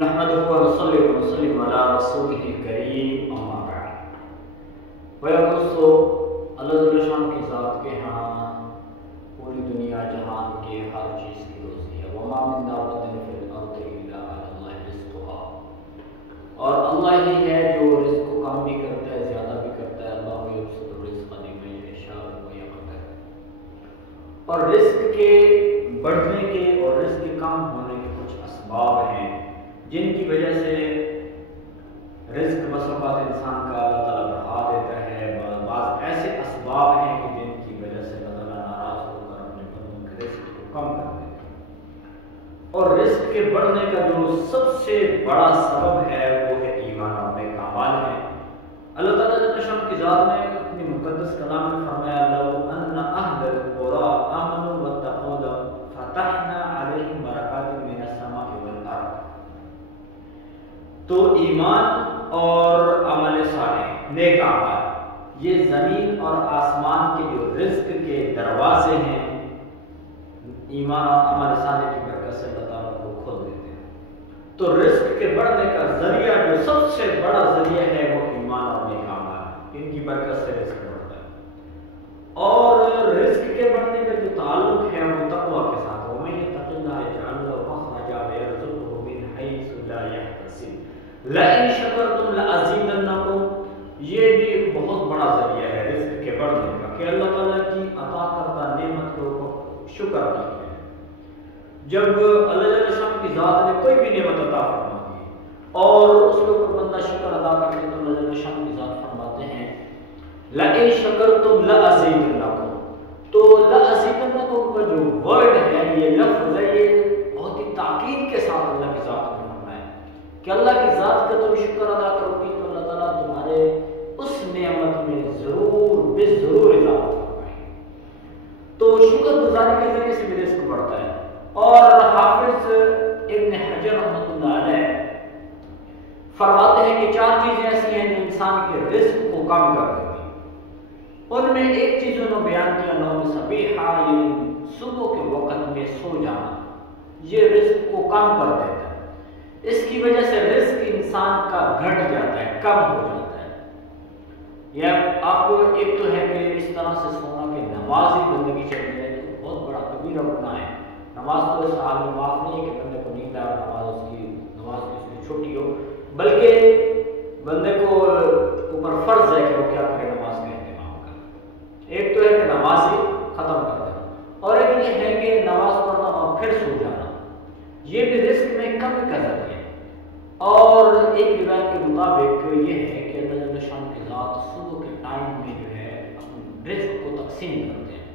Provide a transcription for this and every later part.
نحمده ونصلي ونسلم على رسوله الكريم اما بعد بھائی دوستو، اللہ تعالی شان کی ذات کے ہاں پوری دنیا جہان کے ہر چیز کی روزی ہے. وما من دابۃ فی الارض الا علی اللہ رزقها، اور اللہ ہی ہے جو رزق کو کم بھی کرتا ہے زیادہ بھی کرتا ہے. اللہ یبسط الرزق لمن یشاء ویقدر. اور رزق کے بڑھنے کے اور رزق کے کم ہونے کے کچھ اسباب ہیں جن کی وجہ سے رزق بس اوقات انسان کا اللہ تعالیٰ بڑھا دیتا ہے. بعض ایسے اسباب ہیں کہ جن کی وجہ سے اللہ تعالیٰ ناراض ہو کر اپنے بندوں کے رزق کو کم کر دیتا ہے. اور رزق کے بڑھنے کا جو سب سے بڑا سبب ہے وہ ہے ایمان اور نیک اعمال ہے. اللہ تعالیٰ جل شان کی ذات نے اپنی مقدس کلام میں فرمایا لو ان اہل القری آمنوا واتقوا فتحنا علیہم برکات من السماء والارض. تو ایمان اور عمل صالح نیک اعمال یہ زمین اور آسمان کے جو رزق کے دروازے ہیں، ایمان اور عمل صالح کی برکت سے اللہ تعالیٰ کو کھول دیتے ہیں. تو رزق کے بڑھنے کا ذریعہ جو سب سے بڑا ذریعہ ہے وہ ایمان اور نیک اعمال، ان کی برکت سے رزق بڑھتا ہے. اور رزق کے بڑھنے کا جو تعلق ہے وہ تقویٰ کے ساتھ. وَمَن يَتَّقِ اللَّهَ يَجْعَل لَهُ مَخْرَجًا وَيَرْزُقْهُ مِنْ حَيْثُ لَا يَحْتَسِبُ لَئِن شَكَرْتُمْ لَأَزِيدَنَّكُمْ. یہ بھی ایک بہت بڑا ذریعہ ہے رزق کے بڑھنے کا کہ اللہ تعالیٰ کی عطا کردہ نعمت کو شکر ادا کریں. جب اللہ تعالیٰ شان کی ذات نے کوئی بھی نعمت عطا فرماتی ہے اور اس کے اوپر بندہ شکر ادا کرتے تو اللہ تعالیٰ شان کی ذات فرماتے ہیں لَئِن شَكَرْتُمْ لَأَزِيدَنَّكُمْ. تو لَأَزِيدَنَّكُمْ کا جو ورڈ ہے، یہ لفظ ہے، یہ بہت ہی تاکید کے ساتھ اللہ کی ذات نے فرمایا کہ اللہ کی ذات کا تم شکر ادا کرو گی تو اللہ تعالیٰ تمہارے اس نعمت میں ضرور بے ضرور اضافہ فرمائے گی. تو شکر گزاری کے ذریعے سے بھی رزق بڑھتا ہے. اور حافظ ابن حجر رحمۃ اللہ علیہ فرماتے ہیں کہ 4 چیزیں ایسی ہیں جو انسان کے رزق کو کم کر دیتی ہیں. ان میں ایک چیز انہوں نے بیان کیا نوم صبیحہ، یعنی صبح کے وقت میں سو جانا، یہ رزق کو کم کر دیتا ہے. اس کی وجہ سے رزق انسان کا گھٹ جاتا ہے، کم ہو جاتا ہے. یہ آپ کو ایک تو ہے کہ اس طرح سے سونا کہ نماز ہی بندگی چل رہی ہے تو بہت بڑا کبیرہ گناہ ہے. نماز تو اس حال میں معاف نہیں ہے کہ بندے کو نیند آئے نماز کی چھٹی ہو، بلکہ بندے کو اوپر فرض ہے کہ وہ کیا کرے، نماز کا اہتمام کرے. ایک تو ہے کہ نماز ہی ختم کر دینا، اور ایک یہ ہے کہ نماز پڑھنا اور پھر سو جانا، یہ بھی رزق میں کمی کا ذریعہ ہے. اور ایک روایت کے مطابق یہ ہے کہ اللہ جل شان کی ذات صبح کے ٹائم میں جو ہے اپنے رزق کو تقسیم کرتے ہیں.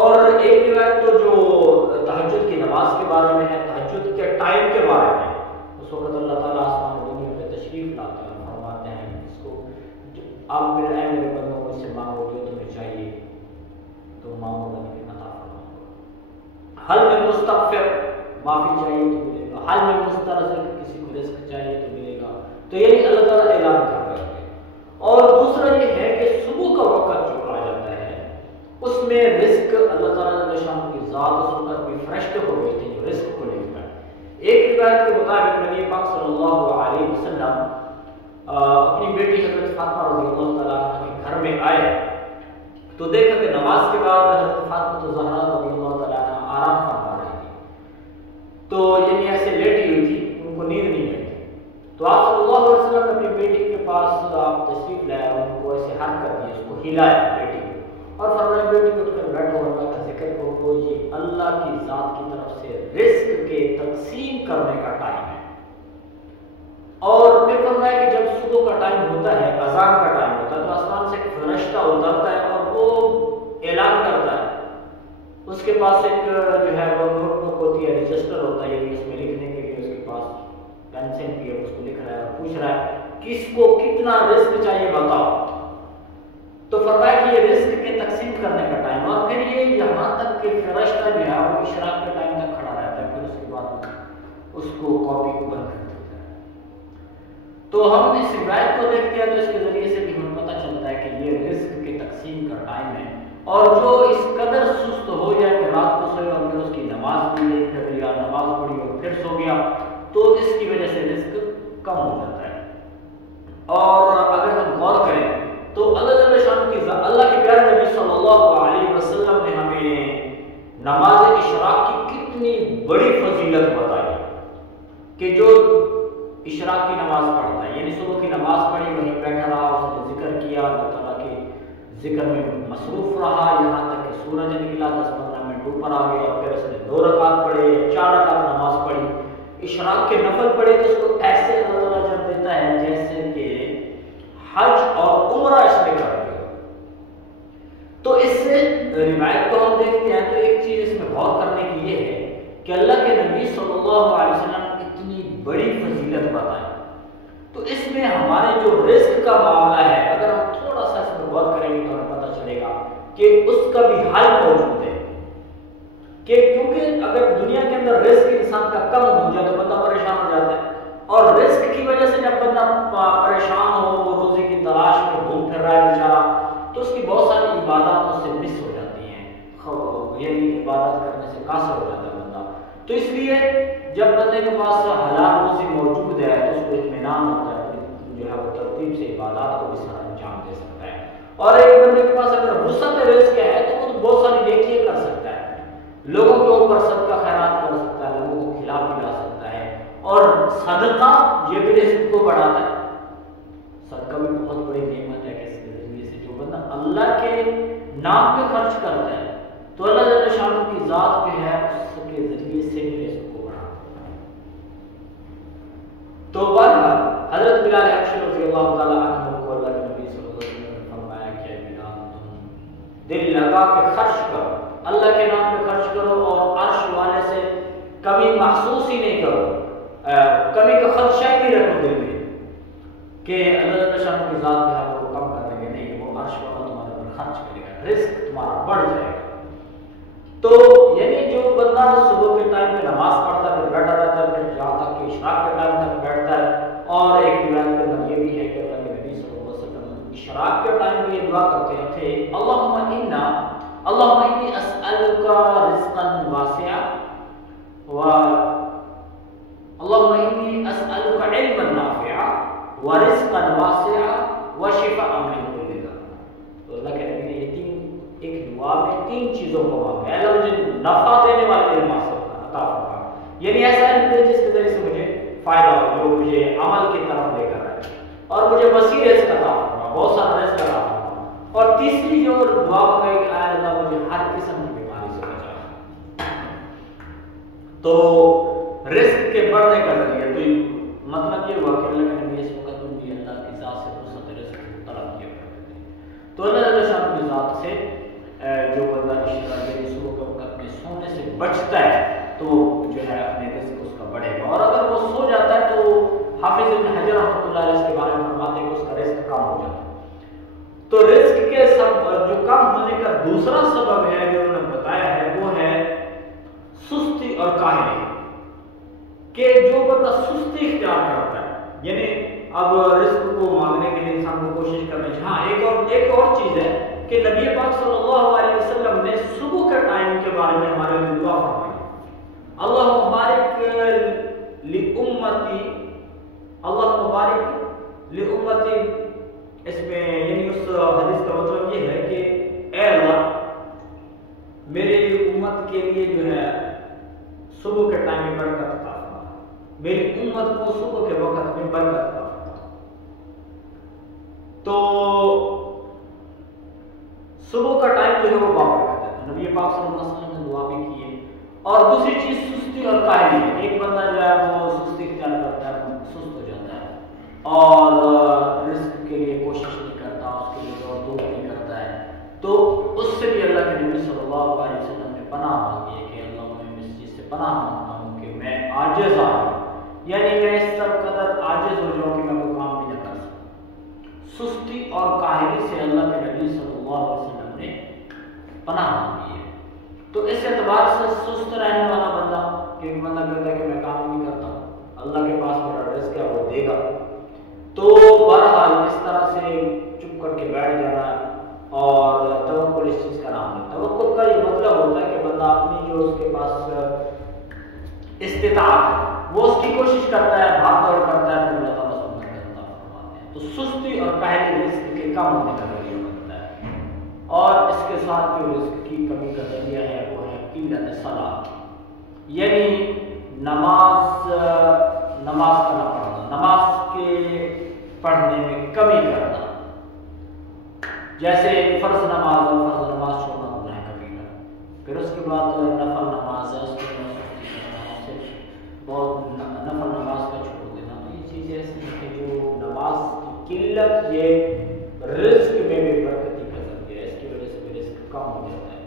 اور ایک روایت تو جو تہجد کی نماز کے بارے میں ہے، تہجد کے ٹائم کے بارے میں، اس وقت اللہ تعالیٰ آسمان دنیا میں تشریف لاتے ہیں اور فرماتے ہیں اس کو آپ میرے بندوں کو اس سے مانگو جو تمہیں چاہیے تو مانگو میں تمہیں عطا فرماؤں گا. حل میں مستغفر، معافی چاہیے تو ملے گا. حل میں مسترزق، کسی کو رزق چاہیے تو ملے گا. تو یہی اللہ تعالیٰ اعلان کر رہے ہیں. اور دوسرا یہ ہے کہ صبح کا وقت جو آ جاتا ہے اس میں رزق اللہ تعالیٰ نے شان کی ذات اس وقت بھی فرشتے ہو گئے تھے جو رزق کو لکھتا ہے. ایک روایت کے مطابق نبی پاک صلی اللہ علیہ وسلم اپنی بیٹی حضرت فاطمہ رضی اللہ تعالیٰ عنہ کے گھر میں آئے تو دیکھا کہ نماز کے بعد حضرت فاطمہ زہرا رضی اللہ تعالیٰ عنہ آرام فرما رہی تھی. تو یعنی ایسے لیٹی ہوئی تھی، ان کو نیند نہیں آئی. تو آپ صلی اللہ علیہ وسلم نے اپنی بیٹی کے پاس آپ تشریف لائے اور ان کو ایسے حرکت دی، اس کو ہلایا بیٹی کو، اور فرمایا بیٹی کو اٹھ کر بیٹھو، اللہ کا ذکر کرو، یہ اللہ کی ذات کی طرف سے رزق کے تقسیم کرنے کا ٹائم ہے. اور پھر فرمایا کہ جب صبح کا ٹائم ہوتا ہے، اذان کا ٹائم ہوتا ہے، تو آسمان سے ایک فرشتہ اترتا ہے اور وہ اعلان کرتا ہے. اس کے پاس ایک جو ہے وہ نوٹ بک ہوتی ہے، رجسٹر ہوتا ہے، یعنی اس میں لکھنے کے لیے اس کے پاس پینسل بھی ہے، اس کو لکھ رہا ہے اور پوچھ رہا ہے کس کو کتنا رزق چاہیے بتاؤ. تو فرمایا کہ یہ رزق کے تقسیم کرنے کا ٹائم. اور پھر یہ یہاں تک کہ فرشتہ جو ہے وہ اشراق کے ٹائم تک کھڑا رہتا ہے، پھر اس کے بعد اس کو کاپی کو بند کر دیتا ہے. تو ہم اس روایت کو دیکھتے ہیں تو اس کے ذریعے سے بھی ہمیں پتہ چلتا ہے کہ یہ رزق کے تقسیم کا ٹائم ہے. اور جو اس قدر سست ہو جائے کہ رات کو سوئے اور پھر اس کی نماز پڑھی، پھر یا نماز پڑھی اور پھر سو گیا، تو اس کی وجہ سے رزق کم ہو جاتا ہے۔ اور اگر ہم غور کریں تو اللہ کے پیارے نبی صلی اللہ علیہ وسلم نے ہمیں نماز اشراق کی کتنی بڑی فضیلت بتائی کہ جو اشراق کی نماز پڑھتا ہے، یعنی صبح کی نماز پڑھی، وہیں بیٹھا رہا، اس نے ذکر کیا، اللہ تعالیٰ کے ذکر میں مصروف رہا یہاں تک کہ سورج نکلا، 10-15 منٹ اوپر آ گئے، اور پھر اس نے 2 رکعت پڑھے، 4 رکعت نماز پڑھی، اشراق کے نفل پڑھے، تو اس کو ایسے اللہ تعالیٰ جب دیتا ہے جیسے کہ حج اور عمرہ اس میں کر دیا۔ تو اس سے روایت کو ہم دیکھتے ہیں تو ایک چیز اس میں غور کرنے کی یہ ہے کہ اللہ کے نبی صلی اللہ علیہ وسلم نے اتنی بڑی فضیلت بتائی، تو اس میں ہمارے جو رزق کا معاملہ ہے، اگر ہم تھوڑا سا اس میں غور کریں گے تو ہمیں پتہ چلے گا کہ اس کا بھی حل موجود ہے، کہ کیونکہ اگر دنیا کے اندر رزق انسان کا کم ہو جائے تو بندہ پریشان ہو جاتا ہے، اور رزق کی وجہ سے جب بندہ پریشان ہو، وہ روزی کی تلاش میں گھوم پھر رہا ہے بیچارہ، تو اس کی بہت ساری عبادات اس سے مس ہو جاتی ہیں، یعنی عبادت کرنے سے قاصر ہو جاتا ہے بندہ۔ تو اس لیے جب بندے کے پاس حلال روزی موجود ہے تو اس کو اطمینان ہوتا ہے، جو ہے وہ ترتیب سے عبادات کو بھی سارا انجام دے سکتا ہے، اور ایک بندے کے پاس اگر وسعت رزق ہے تو وہ بہت ساری نیکیاں کر سکتا ہے، لوگوں کے اوپر صدقہ خیرات کر سکتا ہے، لوگوں کو کھلا پلا سکتا ہے، اور صدقہ یہ بھی رزق کو بڑھاتا ہے۔ صدقہ بھی بہت بڑی نعمت ہے کہ اس کے ذریعے سے جو بندہ اللہ کے نام پہ خرچ کرتا ہے تو اللہ جل شانہ کی ذات جو ہے اس کے ذریعے سے بھی رزق کو بڑھاتا ہے۔ تو بہرحال حضرت بلال حبشی رضی اللہ تعالیٰ عنہ کو اللہ کے نبی صلی اللہ علیہ وسلم نے فرمایا کہ بلال تم دل لگا کے خرچ کرو، اللہ کے نام پہ خرچ کرو، اور عرش والے سے کمی محسوس ہی نہیں کرو، کمی کا خدشہ ہی نہیں رکھو دل میں کہ اللہ تعالیٰ شان کی ذات ہے وہ کم کر دیں گے، نہیں، وہ عرش والا تمہارے اوپر خرچ کرے گا، رزق تمہارا بڑھ جائے گا۔ تو یعنی جو بندہ صبح کے ٹائم پہ نماز پڑھتا ہے، پھر بیٹھا رہتا ہے، پھر جہاں تک کہ اشراق کے ٹائم تک بیٹھتا ہے، اور ایک روایت کے اندر یہ بھی ہے کہ اللہ کے نبی صلی اللہ علیہ وسلم اشراق کے ٹائم پہ یہ دعا کرتے تھے، اللہم انی اسألک رزقا واسعا اللهم إني أسألك علما نافعا ورزقا واسعا وشفاء من كل داء۔ تو اللہ کے نبی نے یہ ایک دعا میں 3 چیزوں کو مانگا ہے، اللہ مجھے نفع دینے والے علم عطا فرما، یعنی ایسا علم دے جس کے ذریعے سے مجھے فائدہ ہو، جو مجھے عمل کی طرف لے کر آئے، اور مجھے وسیع رزق عطا فرما، بہت سارا رزق عطا فرما، اور تیسری جو دعا مانگی کہ اے اللہ مجھے ہر قسم کی بیماری سے بچا۔ تو رزق کے بڑھنے کا ذریعہ تو مطلب یہ ہوا کہ اللہ کے نبی اس وقت بھی اللہ کی ذات سے وسعت رزق طلب کیا کرتے تھے۔ تو اللہ تعالیٰ شان کی ذات سے جو بندہ صبح کے وقت میں سونے سے بچتا ہے تو جو ہے اپنے رزق اس کا بڑھے گا، اور اگر وہ سو جاتا ہے تو حافظ ابن حجر رحمۃ اللہ علیہ اس کے بارے میں فرماتے ہیں کہ اس کا رزق کم ہو جاتا ہے۔ تو رزق کے جو کم ہونے کا دوسرا سبب ہے جو انہوں نے بتایا ہے وہ ہے سستی اور کاہلی، کہ جو بندہ سستی اختیار کرتا ہے، یعنی اب رزق کو مانگنے کے لیے انسان کو کوشش کرنی چاہیے۔ ہاں ایک اور چیز ہے کہ نبی پاک صلی اللہ علیہ وسلم نے صبح کے ٹائم کے بارے میں ہمارے لیے دعا فرمائی، اللہم بارک لامتی، اللہم بارک لامتی، اس میں یعنی اس حدیث کا مطلب یہ ہے کہ اے اللہ میرے امت کے لیے جو ہے صبح کے ٹائم میں برکت عطا فرما، میری امت کو صبح کے وقت میں برکت عطا فرما۔ تو صبح کا ٹائم جو ہے وہ بابرکت ہے، نبی پاک صلی اللہ علیہ وسلم نے دعا بھی کی ہے۔ اور دوسری چیز سستی اور کاہلی ہے، ایک بندہ جو ہے وہ سستی اختیار کرتا ہے، سست ہو جاتا ہے، اور رزق کے لیے کوشش نہیں کرتا، اس کے لیے دوڑ دھوپ نہیں کرتا ہے، تو اس سے بھی اللہ کے نبی صلی اللہ علیہ وسلم نے پناہ مانگی ہے کہ اللہ میں اس چیز سے پناہ مانگتا ہوں کہ میں عاجز ہوں، یعنی میں اس قدر عاجز ہو جاؤں کہ میں وہ کام بھی نہ کر سکوں۔ سستی اور کاہلی سے اللہ کے نبی صلی اللہ علیہ وسلم نے پناہ مانگی ہے۔ تو اس اعتبار سے سست رہنے والا بندہ، کہ بندہ کہتا ہے کہ میں کام نہیں کرتا، اللہ کے پاس میرا رزق ہے وہ دے گا، تو بہرحال اس طرح سے چپ کر کے بیٹھ جانا ہے، اور توکل اس چیز کا نام ہے۔ توکل کا یہ مطلب ہوتا ہے کہ بندہ اپنی جو اس کے پاس استطاعت ہے وہ اس کی کوشش کرتا ہے، بھاگ دوڑ کرتا ہے، پھر اللہ تعالیٰ اس کو برکت عطا فرماتے ہیں۔ تو سستی اور کاہلی رزق کے کم ہونے کا ذریعہ بنتا ہے، اور اس کے ساتھ جو رزق کی کمی کا ذریعہ ہے وہ ہے قلت صلاۃ، یعنی نماز کا نہ پڑھنا، نماز کے پڑھنے میں کمی کرنا۔ جیسے فرض نماز چھوڑنا گناہ کبیرہ، پھر اس کے بعد نفل نماز ہے، اس کے بہت نفل نماز کا چھوڑ دینا۔ تو یہ چیزیں ایسی ہیں کہ جو نماز کی قلت یہ رزق میں بھی برکتی کا ذریعہ ہے، اس کی وجہ سے بھی رزق کم ہو جاتا ہے۔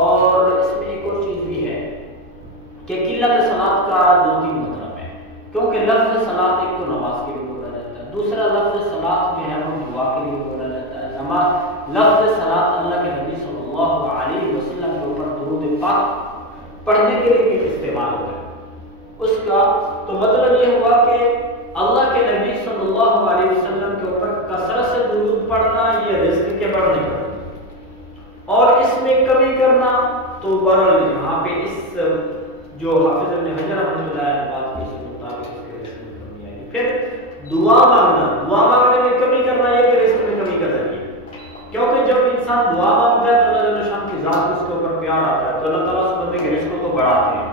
اور اس میں ایک اور چیز بھی ہے کہ قلت صلاۃ کا 2-3 مطلب ہے، کیونکہ لفظ صلاۃ ایک تو نماز کے لیے بولا جاتا ہے، دوسرا لفظ صلاۃ جو ہے وہ دعا کے لیے بولا جاتا ہے۔ لفظ صلاۃ اللہ کے نبی صلی اللہ علیہ وسلم کے اوپر درود پاک پڑھنے کے لیے بھی استعمال ہوتا ہے اس کا۔ تو مطلب یہ ہوا کہ اللہ کے نبی صلی اللہ علیہ وسلم کے اوپر کثرت سے درود پڑھنا یہ رزق کے بڑھنے کا، اور اس میں کمی کرنا تو بہرحال یہاں پہ اس جو حافظ ابن حجر رحمۃ اللہ علیہ بات کی اس مطابق اس کے رزق میں کمی آئی۔ پھر دعا مانگنے میں کمی کرنا یہ بھی رزق میں کمی کا ذریعہ، کیونکہ جب انسان دعا مانگتا ہے تو اللہ شان کی ذات اس کے اوپر پیار آتا ہے، تو اللہ تعالیٰ اس بندے کے رزق کو بڑھاتے ہیں،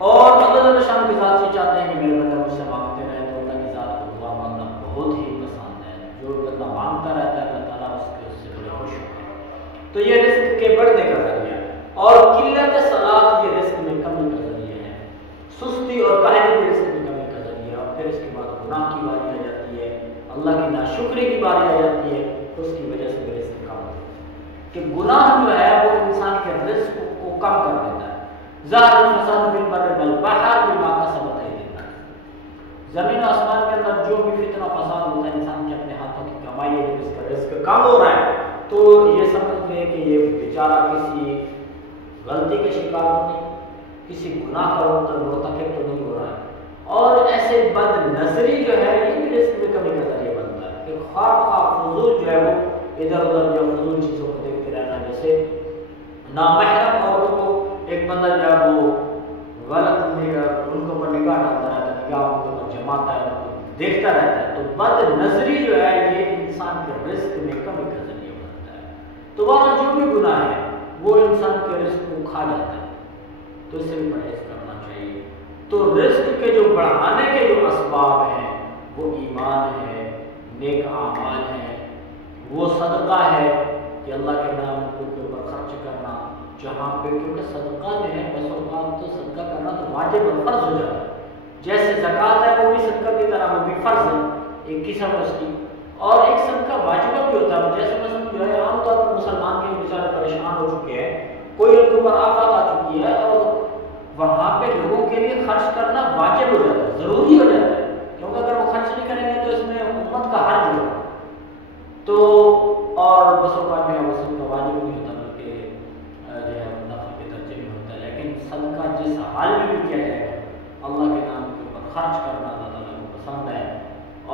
اور اللہ شان کی ذات یہ چاہتے ہیں کہ میرے بندہ مجھ سے مانگتے رہے، تو اللہ کی ذات کو دعا مانگنا بہت ہی پسند ہے، جو بندہ مانگتا رہتا ہے اللہ تعالیٰ اس سے بڑے خوش ہوتے ہیں۔ تو یہ رزق کے بڑھنے کا ذریعہ ہے، اور قلت صلاۃ یہ رزق میں کمی کا ذریعہ ہے، سستی اور کاہلی رزق میں کمی کا ذریعہ ہے، اور پھر اس کے بعد گناہ کی باری آ جاتی ہے، اللہ کی ناشکری کی باری آ جاتی ہے، تو اس کی وجہ سے بھی رزق کم ہوتا ہے کہ گناہ جو ہے وہ انسان کے رزق کو کم کر دیتا ہے۔ ظاہر الفساد فی البر والبحر بما کسبت ایدی الناس، زمین و آسمان کے اندر جو بھی فتنہ فساد ہوتا ہے انسان کے اپنے ہاتھوں کی کمائی ہے، جب اس کا رزق کم ہو رہا ہے تو یہ سمجھ لیں کہ یہ بیچارہ کسی غلطی کے شکار تو نہیں، کسی گناہ کا مرتکب تو نہیں ہو رہا ہے، اور ایسے بد نظری جو ہے یہ بھی رزق میں کمی کا ذریعہ بنتا ہے کہ خواہ فضول جو ہے وہ ادھر ادھر جو فضول چیزوں کو دیکھتے رہنا، جیسے نامحرم عورتوں کو ایک بندہ جو ہے وہ غلط ان کے اوپر نگاہ ڈالتا رہتا ہے، نگاہ ان کے اوپر جماتا ہے، دیکھتا رہتا ہے، تو بد نظری جو ہے یہ انسان کے رزق میں کمی کا ذریعہ بنتا ہے۔ تو وہاں جو بھی گناہ ہے وہ انسان کے رزق کو کھا جاتا ہے، تو اس سے بھی پرہیز کرنا چاہیے۔ تو رزق کے جو بڑھانے کے جو اسباب ہیں وہ ایمان ہے، نیک اعمال ہے، وہ صدقہ ہے کہ اللہ کے نام کے اوپر خرچ کرنا، جہاں پہ کیونکہ صدقہ جو ہے بس اوقات تو صدقہ کرنا تو واجب اور فرض ہو جاتا ہے، جیسے زکوٰۃ ہے وہ بھی صدقہ کی طرح وہ بھی فرض ہے ایک قسم اس کی، اور ایک صدقہ واجبہ بھی ہوتا ہے، جیسے مثلا جو ہے عام طور پر مسلمان کے بیچارے پریشان ہو چکے ہیں، کوئی ان کے اوپر آفات آ چکی ہے، اور وہاں پہ لوگوں کے لیے خرچ کرنا واجب ہو جاتا ہے، ضروری ہو جاتا ہے، کیونکہ اگر وہ خرچ نہیں کریں گے تو اس میں امت کا حرج ہوگا، تو اور بس اوقات جو ہے وہ صدقہ واجب نہیں ہوتا بلکہ جو ہے نفل کے درجے میں ہوتا ہے، لیکن صدقہ جس حال میں بھی کیا جائے گا اللہ کے نام کے اوپر خرچ کرنا اللہ تعالیٰ کو پسند ہے،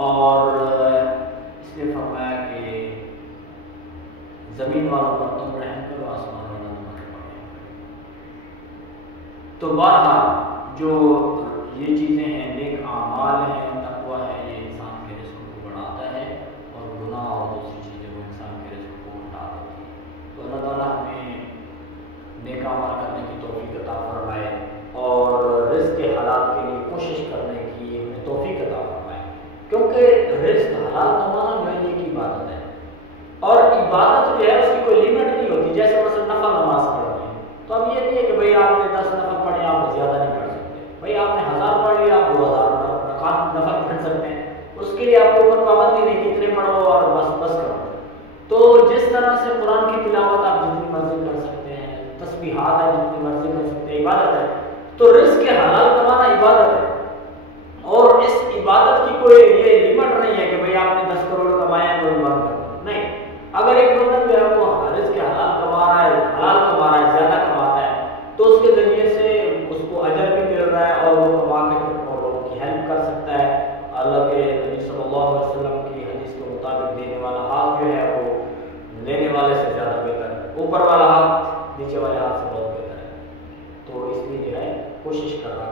اور اس لیے فرمایا کہ زمین والوں پر تم رحم کرو، آسمان والوں پر پڑھو۔ تو بہرحال جو یہ چیزیں ہیں، نیک اعمال ہیں، تقویٰ ہے، یہ انسان کے رزق کو بڑھاتا ہے، اور گناہ اور دوسری چیزیں وہ انسان کے رزق کو اٹھا دیتی ہیں۔ تو اللہ تعالیٰ ہمیں نیک اعمال کرنے کی توفیق عطا فرمائے، اور رزق حلال کے لیے کوشش کرنے کی ہمیں توفیق عطا فرمائے، کیونکہ رزق حلال کمانا جو ہے ایک عبادت ہے، اور عبادت جو ہے اس کی کوئی لمٹ نہیں ہوتی، جیسے مثلا نفل نماز پڑھنی ہے تو اب یہ نہیں ہے کہ بھئی آپ نے 10 نفل پڑھے آپ زیادہ نہیں پڑھ سکتے، بھئی آپ نے 1000 پڑھ لیا آپ 2000 رکعت نفل پڑھ سکتے ہیں، اس کے لیے آپ کو کوئی پابندی نہیں کہ اتنے پڑھو اور بس کرو۔ تو جس طرح سے قرآن کی تلاوت آپ جتنی مرضی کر سکتے ہیں، تسبیحات ہے جتنی مرضی کر سکتے ہیں، عبادت ہے، تو رزق کے حلال کمانا عبادت ہے، اور اس عبادت کی کوئی یہ لمٹ نہیں ہے کہ بھئی آپ نے 10 کروڑ کمائے ہیں تو بند کر دو، نہیں۔ اگر ایک بندہ جو ہے وہ رزق کے حلال کما رہا ہے، زیادہ کماتا ہے، تو اس کے ذریعے سے اس کو اجر بھی مل رہا ہے، اور وہ کما کے لوگوں کی ہیلپ کر سکتا ہے۔ اللہ کے نبی صلی اللہ علیہ وسلم کی حدیث کے مطابق دینے والا ہاتھ جو ہے وہ لینے والے سے زیادہ بہتر ہے، اوپر والا ہاتھ نیچے والے ہاتھ سے بہت بہتر ہے، تو اس لیے جو ہے کوشش کرنا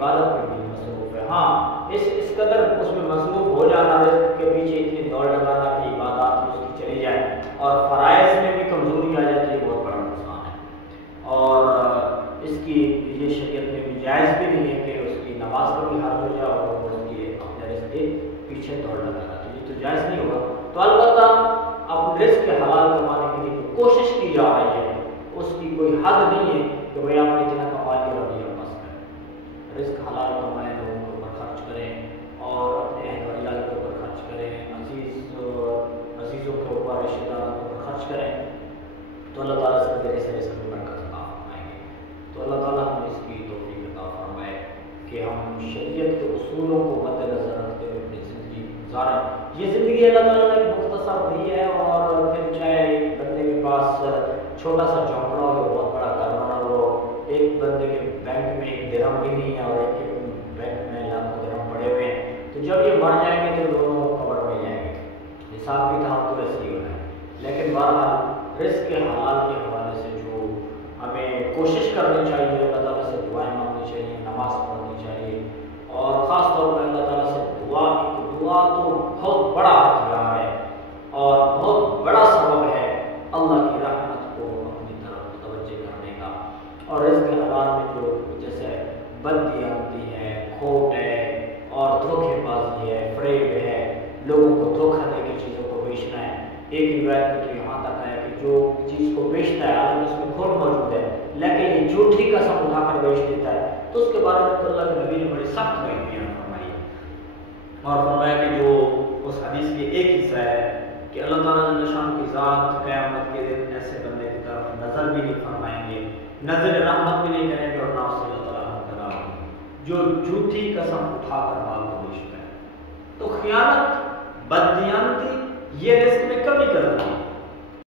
عبادت میں بھی مصروف ہے. ہاں اس قدر اس میں مصروف ہو جانا، رزق کے پیچھے اتنی دوڑ لگانا کہ عبادات اس کی چلی جائے اور فرائض میں بھی کمزوری آ جاتی ہے، بہت بڑا نقصان ہے. اور اس کی یہ شریعت میں بھی جائز بھی نہیں ہے کہ اس کی نماز کا بھی حل ہو جائے اور اس کی اپنے رزق کے پیچھے دوڑ لگانا، تو یہ تو جائز نہیں ہوگا. تو البتہ اپنے رزق کے حلال کمانے کے لیے کوشش کی جا رہی ہے، اس کی کوئی حد نہیں ہے کہ بھائی آپ نے اتنا کما لیا اور یہ بس کریں. رزق حلال کمائیں، لوگوں کے اوپر خرچ کریں اور اپنے اہل و عیال کے اوپر خرچ کریں، عزیزوں کے اوپر، رشتہ داروں کے اوپر خرچ کریں، تو اللہ تعالیٰ سے میرے سے رزق میں برکت عطا فرمائیں گے. تو اللہ تعالیٰ ہمیں اس کی توفیق عطا فرمائے کہ ہم شریعت کے اصولوں کو مد نظر رکھتے ہوئے اپنی زندگی گزاریں. یہ زندگی اللہ تعالیٰ نے ایک مختصر دی ہے، اور پھر چاہے بندے کے پاس چھوٹا سا جھونپڑا ہو، بہت بڑا گھر بنا ہو، ایک بندے کے بینک میں ایک درہم بھی نہیں ہے اور ایک کے بینک میں لاکھوں درہم پڑے ہوئے ہیں، تو جب یہ مر جائیں گے تو دونوں قبر میں جائیں گے. حساب کتاب تو ایسے ہی ہونا ہے. لیکن بہرحال رزق کے حلال کے حوالے سے جو ہمیں کوشش کرنی چاہیے، اللہ تعالیٰ سے دعائیں مانگنی چاہیے، نماز پڑھنی چاہیے، اور خاص طور پر اللہ تعالیٰ سے دعا تو بہت بڑا ہتھیار ہے اور بہت بڑا سبب ہے اللہ کی رحمت کو اپنی طرف توجہ کرنے کا. اور رزق کے حلال میں جو جیسے بددیانتی ہے، کھوٹ ہے اور دھوکے بازی ہے، فریب ہے، لوگوں کو دھوکہ دے کے چیزوں کو بیچنا ہے. ایک روایت میں تو یہاں تک ہے کہ جو چیز کو بیچتا ہے عالم اس میں کھوٹ موجود ہے لیکن یہ جھوٹی قسم اٹھا کر بیچ دیتا ہے، تو اس کے بارے میں تو اللہ کے نبی نے بڑی سخت بیان فرمائی اور فرمایا کہ جو اس حدیث کی ایک حصہ ہے کہ اللہ تعالیٰ نے شان کی ذات قیامت کے دن ایسے بندے کی طرف نظر بھی نہیں فرمائیں گے، نظر رحمت بھی نہیں کریں گے، اور نہ اس سے اللہ تعالیٰ مبتلا ہوں گے جو جھوٹی قسم اٹھا کر مال کو بیچتا ہے. تو خیانت، بددیانتی یہ رزق میں کمی کر رہی ہے.